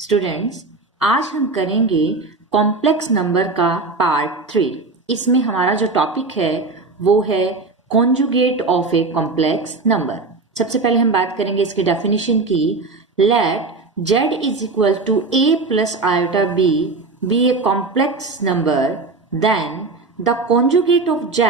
Students, आज हम करेंगे कॉम्प्लेक्स नंबर का पार्ट 3। इसमें हमारा जो टॉपिक है वो है conjugate of a complex number. सबसे पहले हम बात करेंगे इसके डेफिनेशन की। Let z is equal to a plus iota b be a complex number, then the conjugate of z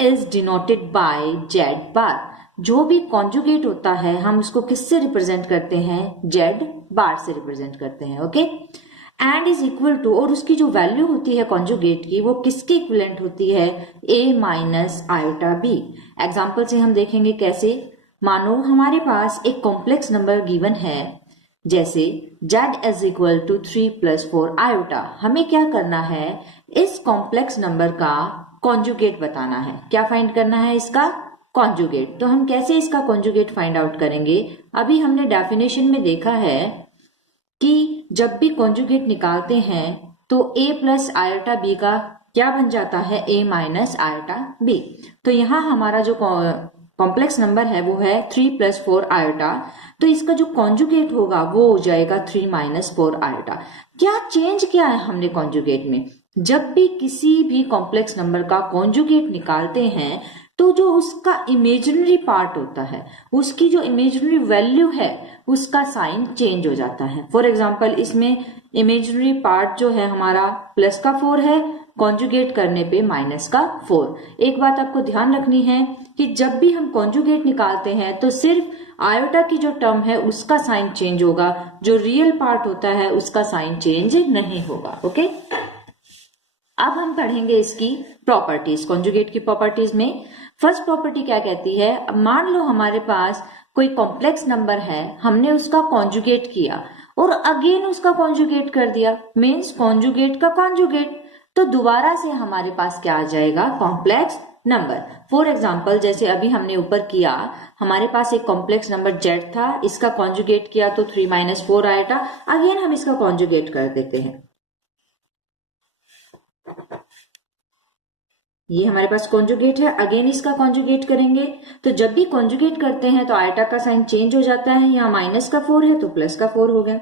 is denoted by z bar. जो भी कॉन्जुगेट होता है हम उसको किससे रिप्रेजेंट करते हैं? z बार से रिप्रेजेंट करते हैं। Okay, and is equal to, और उसकी जो वैल्यू होती है कॉन्जुगेट की वो किसके इक्विवेलेंट होती है? a minus iota b। Example से हम देखेंगे कैसे। मानो हमारे पास एक कॉम्प्लेक्स नंबर गिवन है, जैसे z is equal to 3 plus 4 iota. हमें क्या करना है? इस कॉम्प्लेक्स नंबर का कॉन्जुगेट बताना है। क्या फाइंड करना है? इसका कॉन्जुगेट। तो हम कैसे इसका कॉन्जुगेट फाइंड आउट करेंगे? अभी हमने डेफिनेशन में देखा है कि जब भी कॉन्जुगेट निकालते हैं तो a प्लस आयोटा b का क्या बन जाता है? a minus iota b। तो यहाँ हमारा जो कॉम्प्लेक्स नंबर है वो है 3 प्लस 4 आयोटा, तो इसका जो कॉन्जुगेट होगा वो हो जाएगा 3 माइनस 4 आयोटा। क्या चेंज किया है हमने कॉन्जुगेट में? जब भी किसी भी कॉम्प्लेक्स नंबर का कॉन्जुगेट निकालते हैं तो जो उसका इमेजिनरी पार्ट होता है, उसकी जो इमेजिनरी वैल्यू है, उसका साइन चेंज हो जाता है। फॉर एग्जाम्पल इसमें इमेजिनरी पार्ट जो है हमारा प्लस का 4 है, कॉन्जुगेट करने पे माइनस का 4। एक बात आपको ध्यान रखनी है कि जब भी हम कॉन्जुगेट निकालते हैं तो सिर्फ आयोटा की जो टर्म है उसका साइन चेंज होगा, जो रियल पार्ट होता है उसका साइन चेंज नहीं होगा। ओके, अब हम पढ़ेंगे इसकी प्रॉपर्टीज। कॉन्जुगेट की प्रॉपर्टीज में फर्स्ट प्रॉपर्टी क्या कहती है? अब मान लो हमारे पास कोई कॉम्प्लेक्स नंबर है, हमने उसका कॉन्जुगेट किया और अगेन उसका कॉन्जुगेट कर दिया, मीन्स कॉन्जुगेट का कॉन्जुगेट, तो दोबारा से हमारे पास क्या आ जाएगा? Complex number. फॉर एग्जाम्पल जैसे अभी हमने ऊपर किया, हमारे पास एक कॉम्प्लेक्स नंबर z था, इसका कॉन्जुगेट किया तो 3 माइनस 4 आएगा। अगेन हम इसका कॉन्जुगेट कर देते हैं, ये हमारे पास कॉन्जुगेट है, अगेन इसका कॉन्जुगेट करेंगे। तो जब भी कॉन्जुगेट करते हैं तो आयटा का साइन चेंज हो जाता है, यहाँ माइनस का 4 है तो प्लस का 4 हो गया।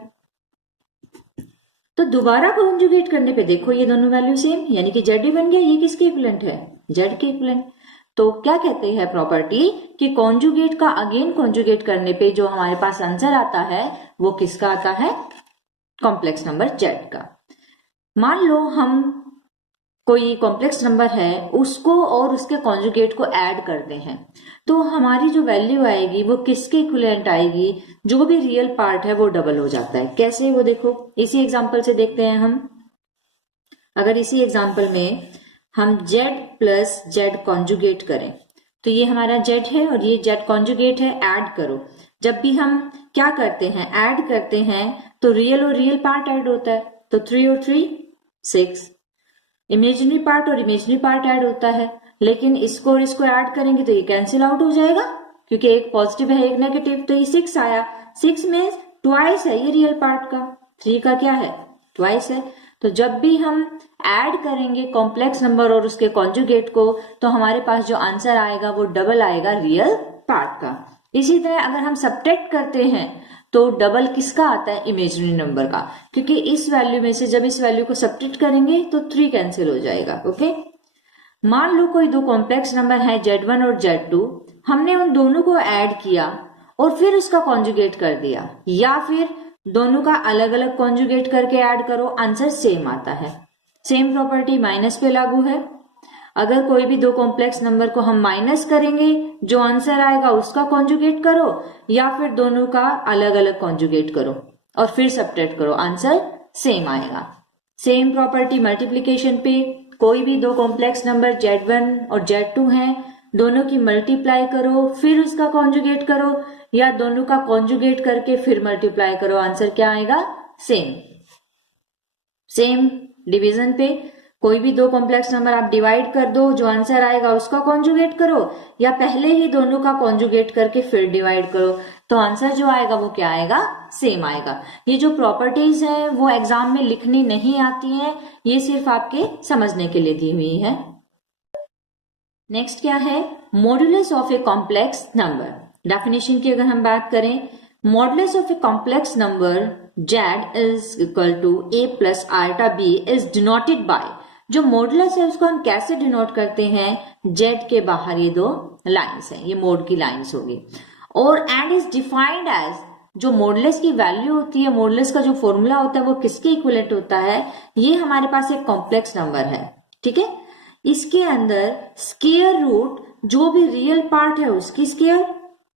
तो दोबारा कॉन्जुगेट करने पे देखो ये दोनों वैल्यू सेम, यानी कि जेड ही बन गया। ये किसके इक्विवेलेंट है? जेड के इक्विवेलेंट। तो क्या कहते हैं प्रॉपर्टी कि कॉन्जुगेट का अगेन कॉन्जुगेट करने पे जो हमारे पास आंसर आता है वो किसका आता है? कॉम्प्लेक्स नंबर जेड का। मान लो हम कोई कॉम्प्लेक्स नंबर है उसको और उसके कॉन्जुगेट को ऐड करते हैं, तो हमारी जो वैल्यू आएगी वो किसके इक्विवेलेंट आएगी? जो भी रियल पार्ट है वो डबल हो जाता है। कैसे? वो देखो, इसी एग्जांपल से देखते हैं हम। अगर इसी एग्जांपल में हम z प्लस जेड कॉन्जुगेट करें तो ये हमारा z है और ये z कॉन्जुगेट है, ऐड करो। जब भी हम क्या करते हैं? ऐड करते हैं तो रियल और रियल पार्ट ऐड होता है, तो 3 और 3 6। इमेजिनरी पार्ट और इमेजिनरी पार्ट ऐड होता है, लेकिन इसको और इसको ऐड करेंगे तो ये कैंसिल आउट हो जाएगा, क्योंकि एक पॉजिटिव है एक नेगेटिव। तो ये 6 आया, 6 में ट्वाइस है ये रियल पार्ट का, 3 का क्या है? ट्वाइस है। तो जब भी हम ऐड करेंगे कॉम्प्लेक्स नंबर और उसके कॉन्जुगेट को तो हमारे पास जो आंसर आएगा वो डबल आएगा रियल पार्ट का। इसी तरह अगर हम सब्ट्रैक्ट करते हैं तो डबल किसका आता है? इमेजिनरी नंबर का, क्योंकि इस वैल्यू में से जब इस वैल्यू को सब्ट्रैक्ट करेंगे तो 3 कैंसिल हो जाएगा। ओके, मान लो कोई दो कॉम्प्लेक्स नंबर है z1 और z2, हमने उन दोनों को ऐड किया और फिर उसका कॉन्जुगेट कर दिया, या फिर दोनों का अलग अलग कॉन्जुगेट करके ऐड करो, आंसर सेम आता है। सेम प्रॉपर्टी माइनस पे लागू है। अगर कोई भी दो कॉम्प्लेक्स नंबर को हम माइनस करेंगे, जो आंसर आएगा उसका कॉन्जुगेट करो, या फिर दोनों का अलग अलग कॉन्जुगेट करो और फिर सब्ट्रैक्ट करो, आंसर सेम आएगा। सेम प्रॉपर्टी मल्टीप्लीकेशन पे, कोई भी दो कॉम्प्लेक्स नंबर z1 और z2 हैं, दोनों की मल्टीप्लाई करो फिर उसका कॉन्जुगेट करो, या दोनों का कॉन्जुगेट करके फिर मल्टीप्लाई करो, आंसर क्या आएगा? सेम। सेम डिवीजन पे, कोई भी दो कॉम्प्लेक्स नंबर आप डिवाइड कर दो, जो आंसर आएगा उसका कॉन्जुगेट करो, या पहले ही दोनों का कॉन्जुगेट करके फिर डिवाइड करो, तो आंसर जो आएगा वो क्या आएगा? सेम आएगा। ये जो प्रॉपर्टीज है वो एग्जाम में लिखनी नहीं आती है, ये सिर्फ आपके समझने के लिए दी हुई है। नेक्स्ट क्या है, modulus of a complex number. Definition की अगर हम बात करें, modulus of a complex number z is equal to a plus iota b is denoted by, जो मॉड्यूलस है उसको हम कैसे डिनोट करते हैं, z के बाहर ये दो लाइंस हैं, ये मोड की लाइंस होगी, और एंड इज डिफाइंड एज, जो मॉडुलस की वैल्यू होती है, मॉडुलस का जो फॉर्मूला होता है वो किसके इक्विवेलेंट होता है, ये हमारे पास एक कॉम्प्लेक्स नंबर है, ठीक है। इसके अंदर स्क्वायर रूट जो भी रियल पार्ट है उसकी स्क्वायर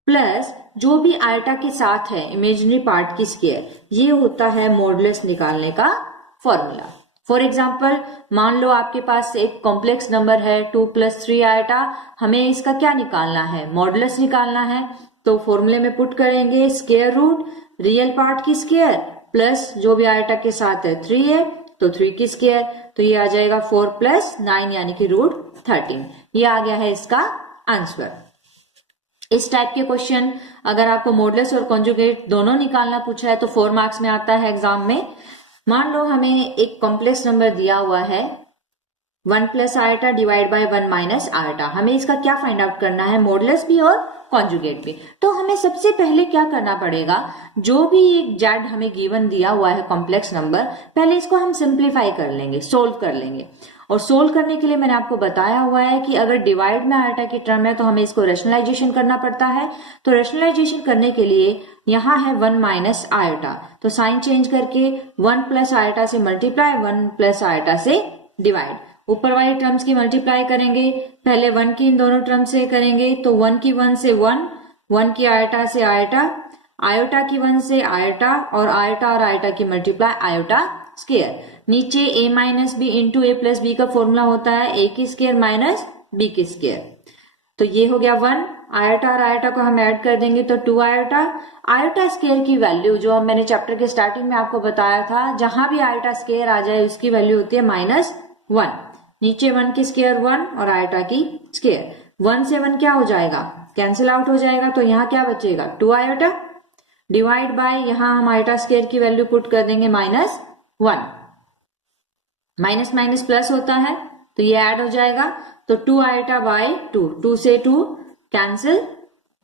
प्लस जो भी आइटा के साथ है इमेजिनरी पार्ट की स्क्वायर, ये होता है मॉडुलस निकालने का फॉर्मूला। फॉर एग्जाम्पल, मान लो आपके पास एक कॉम्प्लेक्स नंबर है 2 + 3 आइटा, हमें इसका क्या निकालना है, मॉडुलस निकालना है, तो फॉर्मूले में पुट करेंगे स्क्वायर रूट रियल पार्ट की स्क्वायर प्लस जो भी आइटा के साथ है 3 है तो 3 की स्क्वायर, तो ये आ जाएगा 4 + 9 यानी कि √13। ये आ गया है इसका आंसर। इस टाइप के क्वेश्चन अगर आपको मॉडुलस और कॉन्जुगेट दोनों निकालना पूछा है तो 4 मार्क्स में आता है एग्जाम में। मान लो हमें एक कॉम्प्लेक्स नंबर दिया हुआ है 1 + आइटा डिवाइड बाय 1 - आइटा, हमें इसका क्या फाइंड आउट करना है, मॉडुलस भी और कॉन्जुगेट भी। तो हमें सबसे पहले क्या करना पड़ेगा, जो भी एक जेड हमें गिवन दिया हुआ है कॉम्प्लेक्स नंबर, पहले इसको हम सिंप्लीफाई कर लेंगे, सोल्व कर लेंगे। और सोल्व करने के लिए मैंने आपको बताया हुआ है कि अगर डिवाइड में आइटा की टर्म है तो हमें इसको रेशनलाइजेशन करना पड़ता है। तो रेशनलाइजेशन करने के लिए यहाँ है 1 - आइटा, तो साइन चेंज करके 1 + आइटा से मल्टीप्लाई, 1 + आइटा से डिवाइड, ऊपर वाली टर्म्स की मल्टीप्लाई करेंगे, पहले 1 की इन दोनों टर्म से करेंगे तो 1 की 1 से 1, 1 की आइटा से आइटा, आयोटा की 1 से आयोटा, और आयोटा और आयोटा की मल्टीप्लाई आयोटा स्क्वायर। नीचे a - b into a + b का फॉर्मूला होता है a की स्क्वायर माइनस b की स्क्वायर, तो ये हो गया 1, आयोटा और आयोटा को हम ऐड कर देंगे तो 2 आयोटा। आयोटा स्क्वायर की वैल्यू जो मैंने चैप्टर के स्टार्टिंग में आपको बताया था, जहां भी आयोटा स्क्वायर आ जाए उसकी वैल्यू होती है -1। नीचे 1 की स्क्वायर 1 और आयोटा की स्क्वायर, 1 से 1 क्या हो जाएगा, कैंसिल आउट हो जाएगा, तो यहाँ क्या बचेगा 2 आयोटा डिवाइड बाय, यहाँ हम आयोटा स्क्वायर की वैल्यू पुट कर देंगे -1, माइनस माइनस प्लस होता है तो ये ऐड हो जाएगा, तो 2 आयोटा बाय 2, 2 से 2 कैंसिल,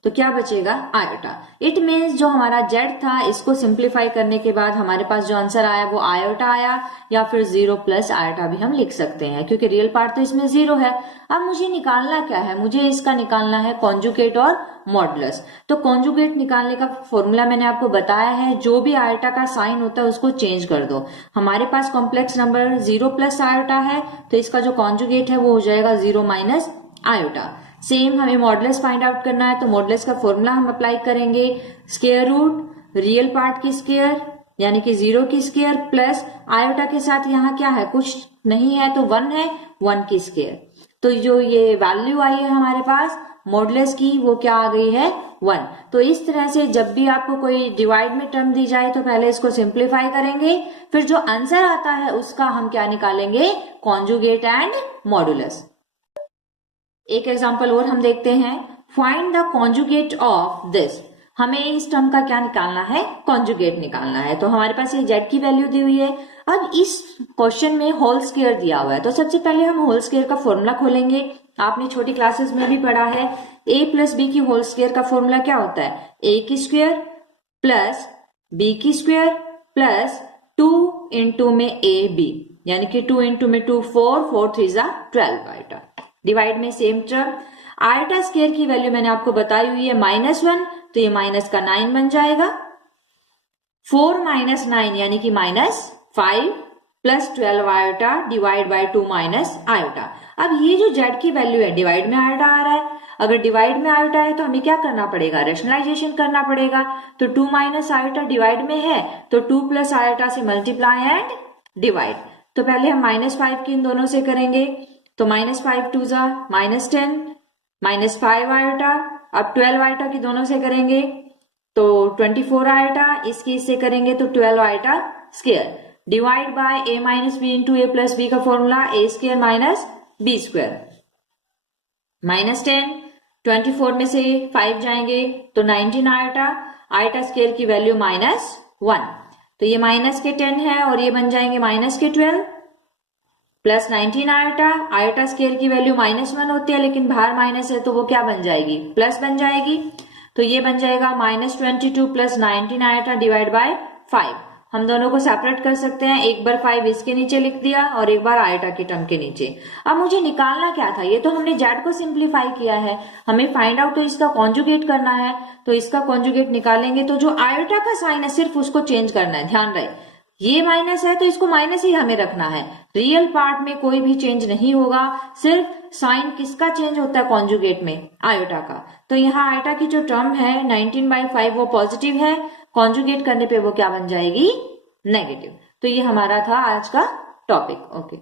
तो क्या बचेगा आयोटा। इट मीन्स जो हमारा जेड था इसको सिंप्लीफाई करने के बाद हमारे पास जो आंसर आया वो आयोटा आया, या फिर 0 + आयोटा भी हम लिख सकते हैं क्योंकि रियल पार्ट तो इसमें 0 है। अब मुझे निकालना क्या है, मुझे इसका निकालना है कॉन्जुगेट और मॉडुलस। तो कॉन्जुगेट निकालने का फॉर्मूला मैंने आपको बताया है, जो भी आयोटा का साइन होता है उसको चेंज कर दो। हमारे पास कॉम्प्लेक्स नंबर 0 + आयोटा है तो इसका जो कॉन्जुगेट है वो हो जाएगा 0 - आयोटा। सेम हमें मॉडुलस फाइंड आउट करना है तो मॉडुलस का फॉर्मूला हम अप्लाई करेंगे, स्क्वायर रूट रियल पार्ट की स्क्वायर यानी कि 0 की स्क्वायर प्लस आयोटा के साथ यहाँ क्या है कुछ नहीं है तो 1 है, 1 की स्क्वायर, तो जो ये वैल्यू आई है हमारे पास मॉडुलस की वो क्या आ गई है 1। तो इस तरह से जब भी आपको कोई डिवाइड में टर्म दी जाए तो पहले इसको सिंप्लीफाई करेंगे, फिर जो आंसर आता है उसका हम क्या निकालेंगे, कॉन्जुगेट एंड मॉडुलस। एक एग्जांपल और हम देखते हैं, find the conjugate of this. हमें इस टर्म का क्या निकालना है, कॉन्जुगेट निकालना है। तो हमारे पास ये z की वैल्यू दी हुई है। अब इस क्वेश्चन में होल स्क्वायर दिया हुआ है तो सबसे पहले हम होल स्क्वायर का फॉर्मूला खोलेंगे। आपने छोटी क्लासेस में भी पढ़ा है, a + b की होल स्क्वायर का फॉर्मूला क्या होता है, a की स्क्वायर प्लस b की स्क्वायर प्लस 2 इंटू में ab, यानी कि 2 इंटू में 2 4, 4 3 12 आइटा, डिवाइड में सेम टर्म। आयोटा स्क्वायर की वैल्यू मैंने आपको बताई हुई है -1, तो ये माइनस का 9 बन जाएगा, 4 - 9 यानी कि -5 plus 12 iota divide by 2 - iota. अब ये जो z की वैल्यू है डिवाइड में आयोटा आ रहा है, अगर डिवाइड में आयोटा है तो हमें क्या करना पड़ेगा, रेशनलाइजेशन करना पड़ेगा। तो 2 - आयोटा डिवाइड में है तो 2 + आयोटा से मल्टीप्लाई एंड डिवाइड। तो पहले हम -5 की इन दोनों से करेंगे तो -5 2 -10 -5 आयोटा, अब 12 आयोटा की दोनों से करेंगे तो 24 आयोटा, इसकी इससे करेंगे तो 12 iota square divide by a - b into a + b का formula a square minus b square, -10 24 में से 5 जाएंगे तो 19 आयोटा, आयोटा स्क्वायर की वैल्यू -1, तो ये -10 है और ये बन जाएंगे -12, प्लस 19 आयोटा, आयोटा स्केयर की वैल्यू -1 होती है लेकिन बाहर माइनस है तो वो क्या बन जाएगी, प्लस बन जाएगी। तो ये बन जाएगा -22 प्लस 19 आयोटा डिवाइड बाय 5। हम दोनों को सेपरेट कर सकते हैं, एक बार 5 इसके नीचे लिख दिया और एक बार आयोटा के टर्म के नीचे। अब मुझे निकालना क्या था, ये तो हमने जेड को सिंप्लीफाई किया है, हमें फाइंड आउट तो इसका कॉन्जुगेट करना है। तो इसका कॉन्जुगेट निकालेंगे तो जो आयोटा का साइन है सिर्फ उसको चेंज करना है। ध्यान रहे ये माइनस है तो इसको माइनस ही हमें रखना है, रियल पार्ट में कोई भी चेंज नहीं होगा, सिर्फ साइन किसका चेंज होता है कॉन्जुगेट में, आयोटा का। तो यहाँ आयोटा की जो टर्म है 19/5 वो पॉजिटिव है, कॉन्जुगेट करने पे वो क्या बन जाएगी, नेगेटिव। तो ये हमारा था आज का टॉपिक। ओके।